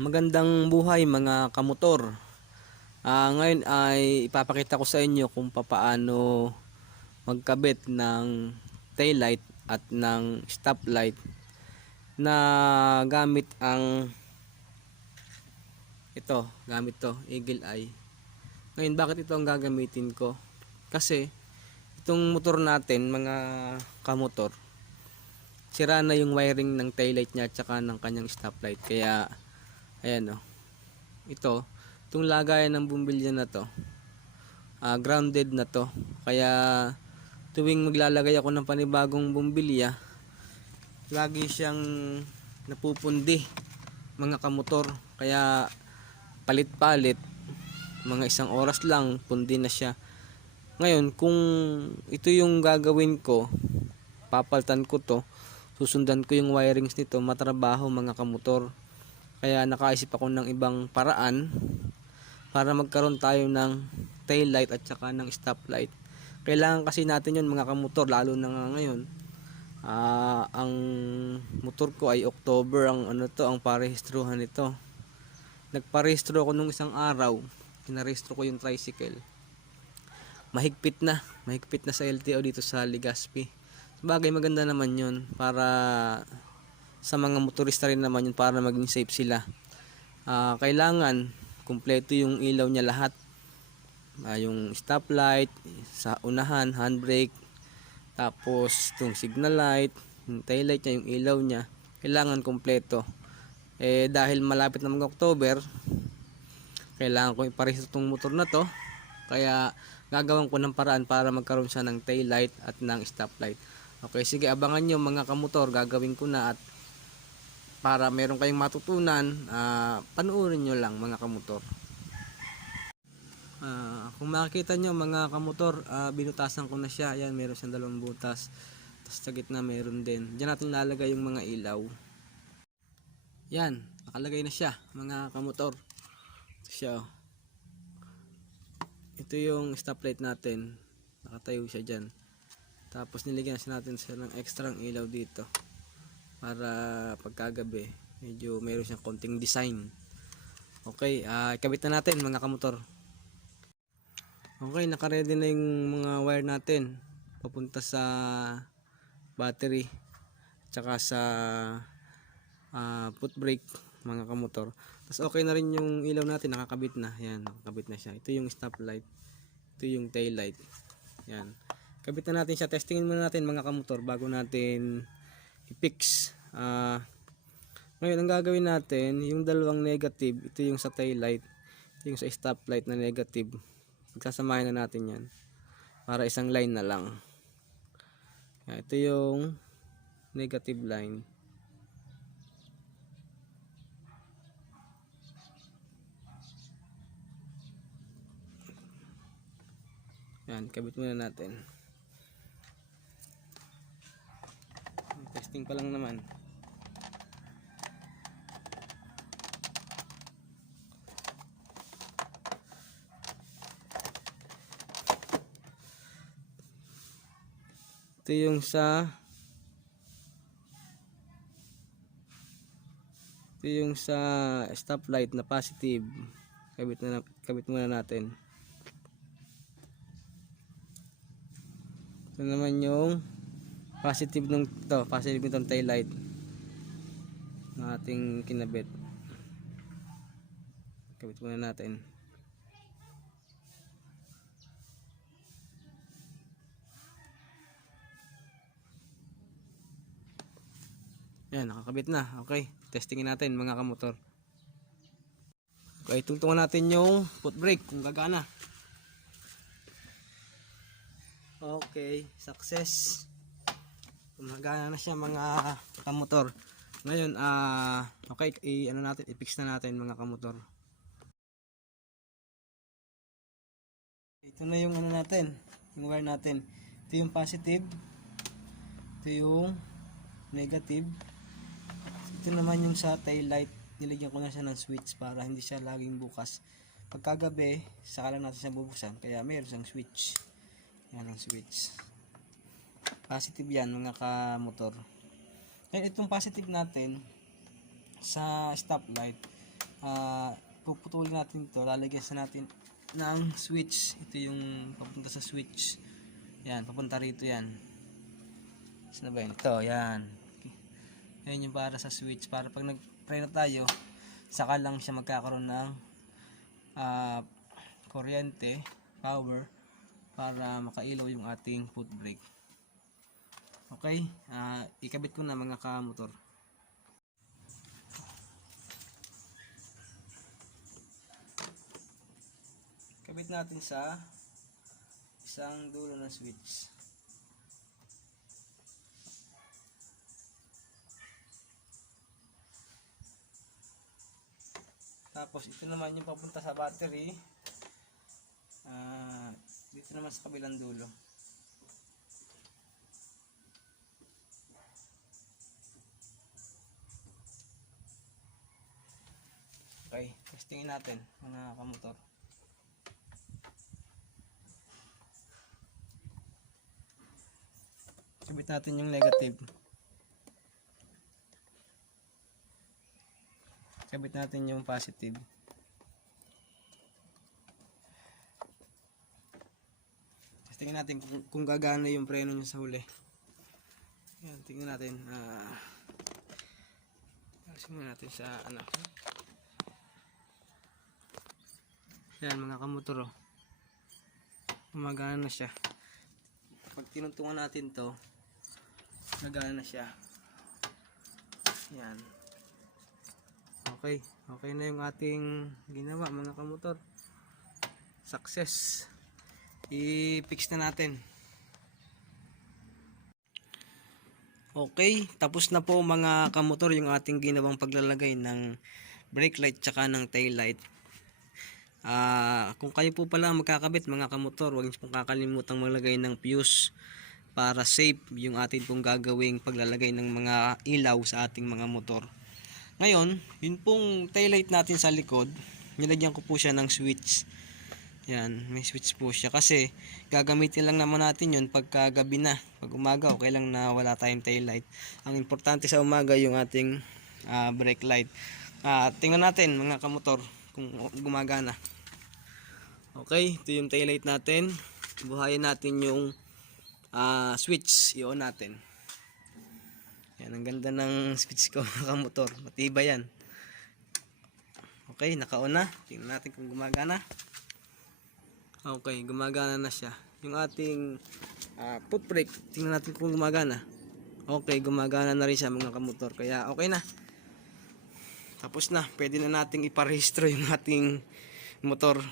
Magandang buhay mga kamotor. Ngayon ay ipapakita ko sa inyo kung papaano magkabit ng taillight at ng stoplight na gamit gamit to, Eagle Eye. Ngayon, bakit ito ang gagamitin ko? Kasi itong motor natin, mga kamotor, sira na yung wiring ng taillight niya at saka ng kanyang stoplight. Kaya ayan itong lagayan ng bumbilya na to, grounded na to. Kaya tuwing maglalagay ako ng panibagong bumbilya, lagi siyang napupundi mga kamotor. Kaya palit-palit, mga isang oras lang pundi na siya. Ngayon, kung ito yung gagawin ko, papaltan ko to, susundan ko yung wirings nito, matrabaho mga kamotor. Kaya nakaisip ako ng ibang paraan para magkaroon tayo ng tail light at saka ng stoplight. Kailangan kasi natin yun mga kamotor, lalo na nga ngayon. Ang motor ko ay October ang ang parehistruhan nito. Nagparehistro ako nung isang araw, kinarehistro ko yung tricycle. Mahigpit na sa LTO dito sa Legazpi. Sabagay, maganda naman yun para sa mga motorista rin naman yun, para maging safe sila. Kailangan kumpleto yung ilaw niya lahat, yung stoplight sa unahan, handbrake, tapos itong signal light, yung tail light niya, yung ilaw niya, kailangan kumpleto. Dahil malapit na mag-October, kailangan ko iparehistro itong motor na to. Kaya gagawin ko ng paraan para magkaroon siya ng tail light at ng stoplight. Okay, sige, abangan nyo mga kamotor, gagawin ko na. At para meron kayong matutunan, panoorin nyo lang mga kamotor. Kung makikita nyo mga kamotor, binutasan ko na siya. Ayan, meron siyang dalawang butas, tapos sa gitna meron din. Diyan natin lalagay yung mga ilaw. Yan, nakalagay na siya mga kamotor. Ito siya, oh. Ito yung stoplight natin, nakatayo siya dyan. Tapos niligyan natin siya ng extra ilaw dito para pagkagabi medyo mayroon siyang konting design. Okay, ikabit na natin mga kamotor. Okay, nakaredy na yung mga wire natin papunta sa battery tsaka sa foot brake mga kamotor. Tapos okay na rin yung ilaw natin, nakakabit na. Yan, nakakabit na siya. Ito yung stoplight, ito yung tail light. Yan, kabit na natin siya. Testingin muna natin mga kamotor bago natin i-fix. Ngayon ang gagawin natin, yung dalawang negative, ito yung sa tail light, ito yung sa stoplight na negative, magsasamahin na natin yan para isang line na lang. Ito yung negative line, yan, kabit muna natin. Testing pa lang naman. Ito yung sa stoplight na positive. Kabit muna natin. Ito naman yung positive nitong tail light na ating kinabit. Kabit muna natin. Yan, nakakabit na. Okay, testingin natin mga kamotor. Okay, tungtungan natin yung foot brake kung gagana. Okay, success. Gumagana na siya mga kamotor. Ngayon, okay, i-fix na natin mga kamotor. Ito na yung natin, yung wire natin. Ito yung positive, ito yung negative. Ito naman yung sa tail light, nilagyan ko na siya ng switch para hindi siya laging bukas. Pagkagabi, saka lang natin siya bubuksan, kaya mayroon siyang switch. Yan ang switch. Positive yan mga kamotor. Kaya itong positive natin sa stoplight, puputulin natin to, lalagyan natin ng switch. Ito yung papunta sa switch. Yan, papunta rito yan. Saan ba yun? Ito, yan. Yan yung para sa switch, para pag nag-pray na tayo, saka lang siya magkakaroon ng kuryente, power, para makailaw yung ating foot brake. Okay, ikabit ko na mga kamotor. Kabit natin sa isang dulo ng switch. Tapos ito naman yung papunta sa battery. Dito naman sa kabilang dulo. Okay, testingin natin mga kamotor. Kabit natin yung negative. Kabit natin yung positive. Tingnan natin kung gagana yung preno niya sa huli. Yan, tingnan natin. Simulan natin sa anak. Yan mga kamotor, oh. Gumagana na siya. Pag tinuntungan natin to, nagana na siya. Yan. Okay, okay na yung ating ginawa mga kamotor. Success. I-fix na natin. Okay, tapos na po mga kamotor yung ating ginawang paglalagay ng brake light tsaka ng tail light. Kung kayo po pala magkakabit mga kamotor, huwag niyo pong kakalimutang maglagay ng fuse para safe yung ating pong gagawing paglalagay ng mga ilaw sa ating mga motor. Ngayon, yun pong tail light natin sa likod, nilagyan ko po siya ng switch. Yan, may switch po siya kasi gagamitin lang naman natin yun pagka gabi na. Pag umaga, okay lang na wala tayong tail light. Ang importante sa umaga yung ating brake light. Tingnan natin mga kamotor kung gumagana. Okay, ito yung tail light natin. Buhayin natin yung switch, i-on natin. Yan, ang ganda ng switch ko mga kamotor. Matibay yan. Okay, naka-on na. Tingnan natin kung gumagana. Okay, gumagana na siya. Yung ating foot brake, tingnan natin kung gumagana. Okay, gumagana na rin siya mga kamotor. Kaya okay na. Tapos na, pwede na nating iparehistro yung ating motor.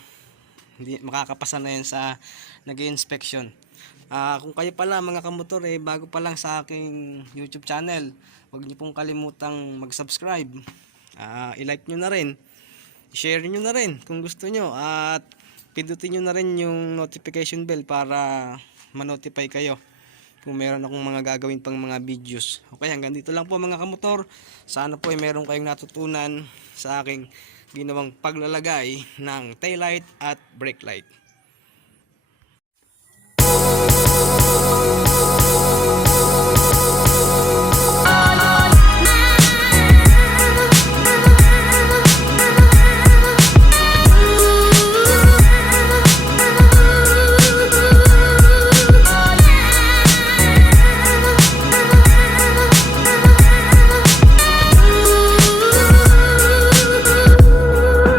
Hindi, makakapasa na yan sa nag-inspection. Kung kayo pala mga kamotor, bago pa lang sa aking YouTube channel, huwag niyo pong kalimutang mag-subscribe. I-like nyo na rin. I-share nyo na rin kung gusto nyo. At pindutin nyo na rin yung notification bell para ma-notify kayo kung meron akong mga gagawin pang mga videos. Okay, hanggang dito lang po mga kamotor. Sana po meron kayong natutunan sa aking ginawang paglalagay ng taillight at brake light.